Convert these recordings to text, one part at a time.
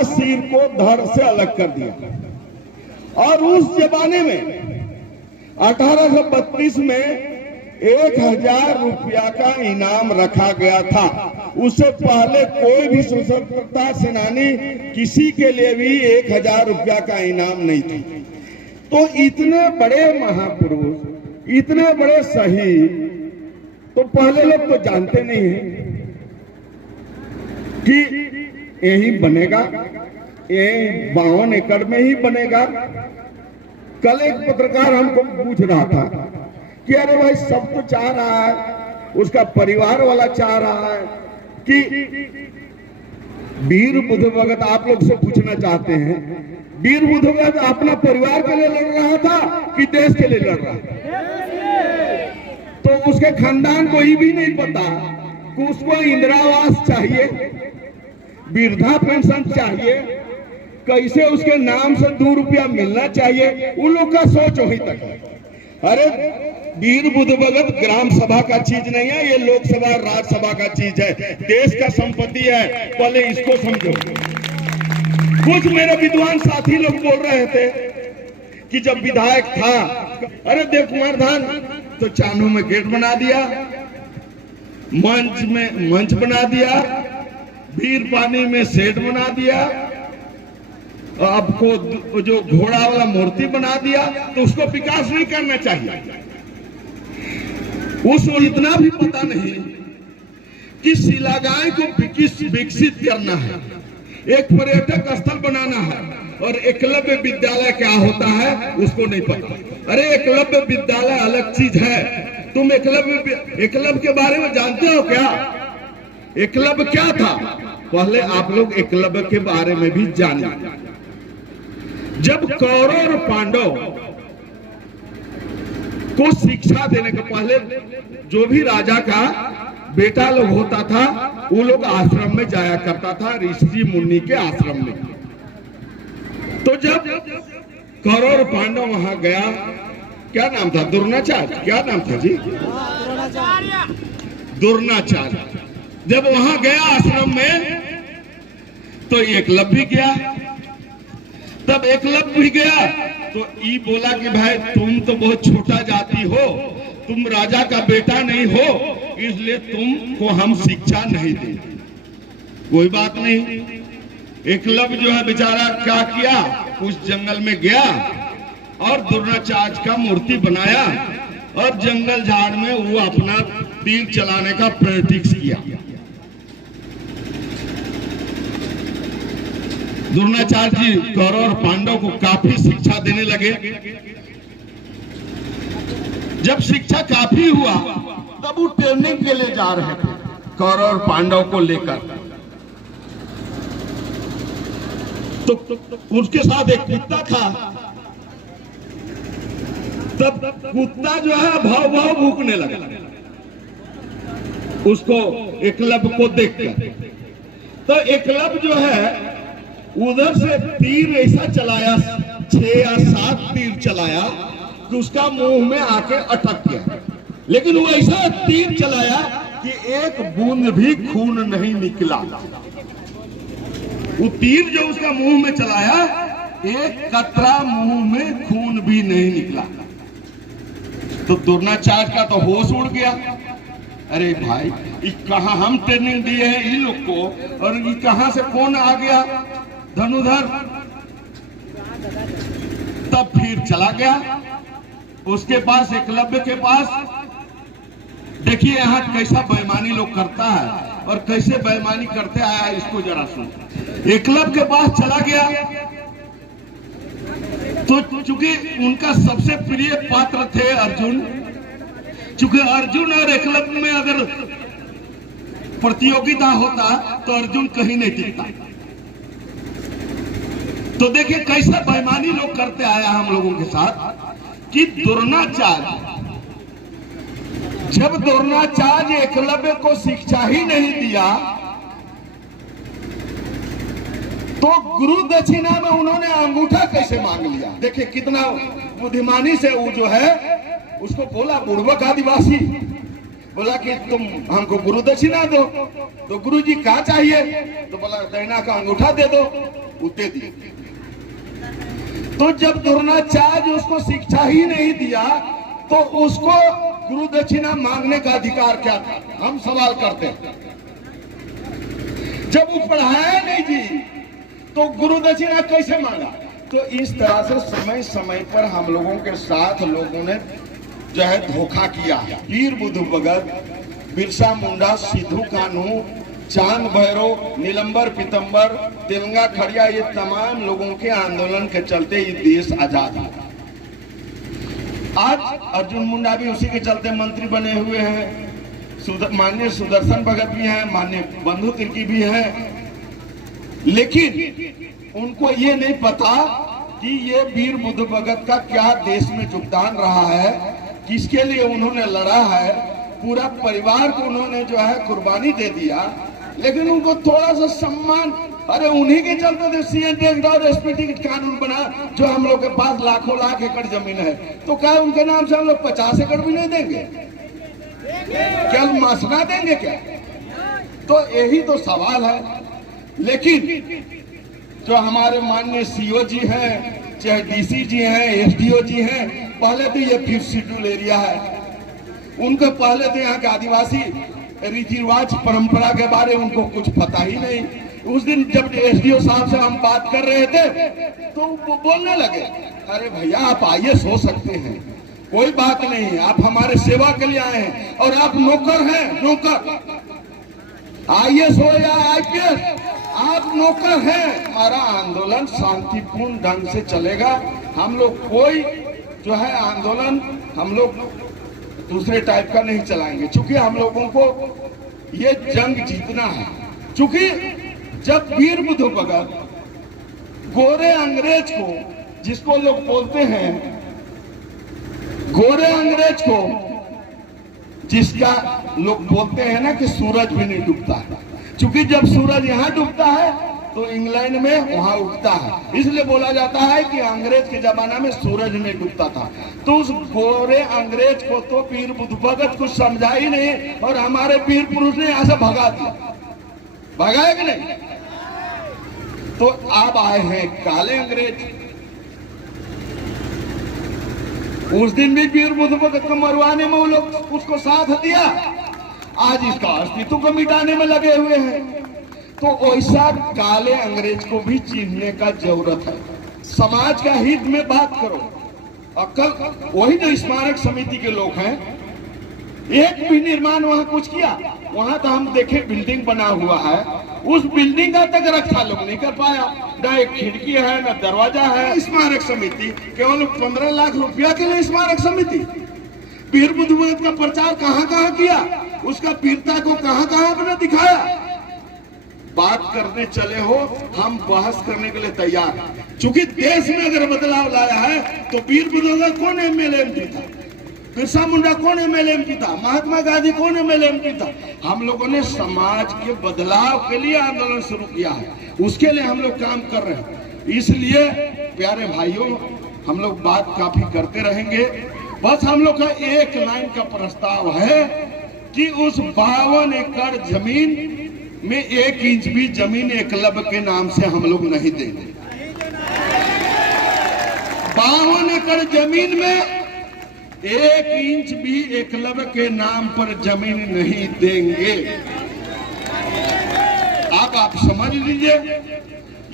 अपना सिर को धड़ से अलग कर दिया। और उस जमाने में 1832 में 1000 रुपया का इनाम रखा गया था। उससे पहले कोई भी स्वतंत्रता सेनानी किसी के लिए भी 1000 रुपया का इनाम नहीं था। तो इतने बड़े महापुरुष, इतने बड़े शहीद, तो पहले लोग तो जानते नहीं हैं कि यही बनेगा, यही 52 एकड़ में ही बनेगा। कल एक पत्रकार हमको पूछ रहा था कि अरे भाई सब तो चाह रहा है, उसका परिवार वाला चाह रहा है कि वीर बुद्ध भगत, आप लोग से पूछना चाहते हैं, वीर बुद्ध भगत अपना परिवार के लिए लड़ रहा था कि देश के लिए लड़ रहा था? तो उसके खानदान को ये भी नहीं पता कि उसको इंदिरा आवास चाहिए, वृद्धा पेंशन चाहिए, कैसे उसके नाम से 2 रुपया मिलना चाहिए। उन लोग का सोच वहीं तक है। अरे वीर बुद्ध भगत ग्राम सभा का चीज नहीं है, ये लोकसभा राज्यसभा का चीज है, देश का संपत्ति है। पहले इसको समझो। कुछ मेरे विद्वान साथी लोग बोल रहे थे कि जब विधायक था, अरे देव कुमार धान तो चानू में गेट बना दिया, मंच में मंच बना दिया, वीर पानी में शेड बना दिया, आपको जो घोड़ा वाला मूर्ति बना दिया, तो उसको विकास नहीं करना चाहिए। उसको इतना भी पता नहीं कि शिलागाय को विकसित करना है, एक पर्यटक स्थल बनाना है, और एकलव्य विद्यालय क्या होता है उसको नहीं पता। अरे एकलव्य विद्यालय अलग चीज है। तुम एकलव्य के बारे में जानते हो क्या? एकलव्य क्या था? पहले आप लोग एकलव्य के बारे में भी जानिए। जब कौरव और पांडव को शिक्षा देने के पहले जो भी राजा का बेटा लोग होता था, वो लोग आश्रम में जाया करता था, ऋषि मुनि के आश्रम में। तो जब कौरव और पांडव वहां गया, क्या नाम था? द्रोणाचार्य। क्या नाम था जी? द्रोणाचार्य। जब वहां गया आश्रम में, तो एकलव्य गया। तब एकलव्य भी गया तो ई बोला कि भाई तुम तो बहुत छोटा जाति हो, तुम राजा का बेटा नहीं हो, इसलिए तुमको हम शिक्षा नहीं देंगे। कोई बात नहीं। एकलव्य जो है बेचारा क्या किया, उस जंगल में गया और द्रोणाचार्य का मूर्ति बनाया, और जंगल झाड़ में वो अपना तीर चलाने का प्रैक्टिस किया। द्रोणाचार्य जी कौरव और पांडव को काफी शिक्षा देने लगे। जब शिक्षा काफी हुआ, तब वो ट्रेनिंग के लिए जा रहे थे कौरव और पांडव को लेकर। तो उसके साथ एक कुत्ता था। तब कुत्ता जो है भाव भाव भूकने लगा उसको, एकलव्य को देखकर। तो एकलव्य जो है उधर से तीर ऐसा चलाया, 6 या 7 तीर चलाया कि उसका मुंह में आके अटक गया। लेकिन वो ऐसा तीर चलाया कि एक बूंद भी खून नहीं निकला। वो तीर जो उसका मुंह में चलाया, एक कतरा मुंह में खून भी नहीं निकला। तो द्रोणाचार्य का तो होश उड़ गया। अरे भाई, ये कहां हम ट्रेनिंग दिए हैं इन लोग को, और ये कहां से कौन आ गया धनुधर। तब फिर चला गया उसके पास, एकलव्य के पास। देखिए यहाँ कैसा बेईमानी लोग करता है और कैसे बेईमानी करते आया है, इसको जरा सुन। एकलव्य के पास चला गया तो चूंकि उनका सबसे प्रिय पात्र थे अर्जुन, चूंकि अर्जुन और एकलव्य में अगर प्रतियोगिता होता तो अर्जुन कहीं नहीं टिकता। तो देखिए कैसा बेईमानी लोग करते आया हम लोगों के साथ कि द्रोणाचार्य, जब द्रोणाचार्य एकलव्य को शिक्षा ही नहीं दिया, तो गुरु दक्षिणा में उन्होंने अंगूठा कैसे मांग लिया। देखिए कितना बुद्धिमानी से वो जो है उसको बोला, बुड़बक आदिवासी बोला कि तुम हमको गुरु दक्षिणा दो। तो गुरु जी क्या चाहिए? तो बोला दक्षिणा का अंगूठा दे दो। उतने दिए। तो जब द्रोणाचार्य उसको शिक्षा ही नहीं दिया तो उसको गुरु दक्षिणा मांगने का अधिकार क्या था, हम सवाल करते हैं। जब वो पढ़ाया नहीं जी तो गुरु दक्षिणा कैसे मांगा? तो इस तरह से समय समय पर हम लोगों के साथ लोगों ने जो है धोखा किया। वीर बुद्धू भगत, बिरसा मुंडा, सिद्धू कान्हू, चांद भैरव, नीलंबर पीतंबर, तेलंगा खड़िया, ये तमाम लोगों के आंदोलन के चलते ये देश आजाद हुआ। आज अर्जुन मुंडा भी उसी के चलते मंत्री बने हुए हैं। माननीय सुदर्शन भगत भी हैं, माननीय बंधु तिर्की भी हैं, लेकिन उनको ये नहीं पता कि ये वीर बुद्धू भगत का क्या देश में योगदान रहा है, किसके लिए उन्होंने लड़ा है, पूरा परिवार को उन्होंने जो है कुर्बानी दे दिया। लेकिन उनको थोड़ा सा सम्मान, अरे उन्हीं के चलते तो सीएनटी और एसपीटी कानून बना, जो हम लोग के पास लाखों लाख एकड़ जमीन है, तो क्या उनके नाम से हम लोग 50 एकड़ भी नहीं देंगे? क्या मसना देंगे क्या? तो यही तो सवाल है। लेकिन जो हमारे माननीय सीओ जी हैं, चाहे डीसी जी हैं, एसडीओ जी हैं, पहले तो ये 5th शेड्यूल एरिया है, उनको पहले तो यहाँ के आदिवासी रीति रिवाज परंपरा के बारे में उनको कुछ पता ही नहीं। उस दिन जब एसडीओ साहब से हम बात कर रहे थे तो वो बोलने लगे, अरे भैया आप आईएएस हो सकते हैं, कोई बात नहीं, आप हमारे सेवा के लिए आए हैं और आप नौकर हैं, नौकर, आईएएस हो या आईपीएस, आप नौकर हैं। हमारा आंदोलन शांतिपूर्ण ढंग से चलेगा। हम लोग कोई जो है आंदोलन हम लोग दूसरे टाइप का नहीं चलाएंगे, क्योंकि हम लोगों को ये जंग जीतना है। क्योंकि जब वीर बुद्धू भगत गोरे अंग्रेज को, जिसको लोग बोलते हैं गोरे अंग्रेज को, जिसका लोग बोलते हैं ना कि सूरज भी नहीं डूबता है, क्योंकि जब सूरज यहाँ डूबता है तो इंग्लैंड में वहां उगता है, इसलिए बोला जाता है कि अंग्रेज के जमाना में सूरज नहीं डूबता था। तो उस गोरे अंग्रेज को तो वीर बुद्धू भगत कुछ समझा ही नहीं और हमारे वीर पुरुष ने यहाँ से भगा दिया, भगाया कि नहीं? तो अब आए हैं काले अंग्रेज। उस दिन भी वीर बुद्धू भगत को मरवाने में वो लोग उसको साथ दिया, आज इसका अस्तित्व को मिटाने में लगे हुए हैं। तो ऐसा काले अंग्रेज को भी चिन्हने का जरूरत है। समाज का हित में बात करो। अक्ल वही जो स्मारक समिति के लोग हैं, एक भी निर्माण वहां कुछ किया? वहां तो हम देखे बिल्डिंग बना हुआ है, उस बिल्डिंग का तक रक्षा लोग नहीं कर पाया, न एक खिड़की है न दरवाजा है। स्मारक समिति केवल 15 लाख रुपया के लिए स्मारक समिति। वीर बुद्धू भगत का प्रचार कहाँ कहाँ किया, उसका वीरता को कहाँ कहाँ अपने दिखाया। बात करने चले हो, हम बहस करने के लिए तैयार हैं, क्योंकि देश में अगर बदलाव लाया है तो वीर बुद्धू भगत कौन एमएलए एमपी था, बिरसा मुंडा कौन एमएलए एमपी था, महात्मा गांधी कौन एमएलए एमपी था। हम लोगों ने समाज के बदलाव के लिए आंदोलन शुरू किया है, उसके लिए हम लोग काम कर रहे हैं। इसलिए प्यारे भाइयों, हम लोग बात काफी करते रहेंगे। बस हम लोग का एक लाइन का प्रस्ताव है कि उस 52 एकड़ जमीन में 1 इंच भी जमीन एकलव्य के नाम से हम लोग नहीं देंगे। 52 एकड़ जमीन में 1 इंच भी एकलव्य के नाम पर जमीन नहीं देंगे। आप समझ लीजिए,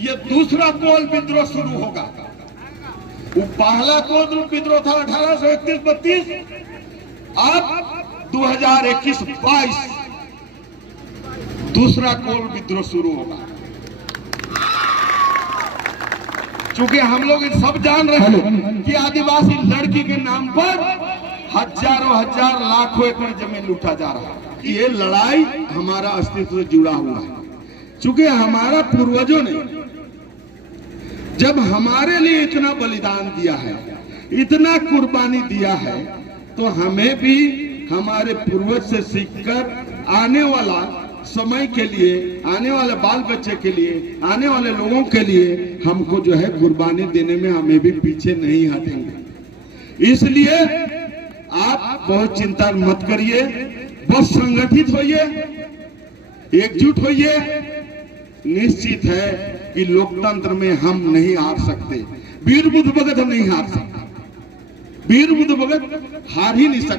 ये दूसरा कोल विद्रोह शुरू होगा। वो पहला कोल विद्रोह था 1831-32, अब 2021-22 दूसरा कोल विद्रोह शुरू होगा। क्योंकि हम लोग सब जान रहे हैं कि आदिवासी लड़की के नाम पर हजारों हजार लाखों एकड़ जमीन लूटा जा रहा है। ये लड़ाई हमारा अस्तित्व से जुड़ा हुआ है, क्योंकि हमारा पूर्वजों ने जब हमारे लिए इतना बलिदान दिया है, इतना कुर्बानी दिया है, तो हमें भी हमारे पूर्वज से सीखकर आने वाला समय के लिए, आने वाले बाल बच्चे के लिए, आने वाले लोगों के लिए हमको जो है कुर्बानी देने में हमें भी पीछे नहीं हटेंगे। इसलिए आप बहुत चिंता मत करिए, बस संगठित होइए, एकजुट होइए निश्चित है कि लोकतंत्र में हम नहीं हार सकते। वीर बुद्ध भगत हम नहीं हार सकते, वीर बुद्ध भगत हार ही नहीं सकते।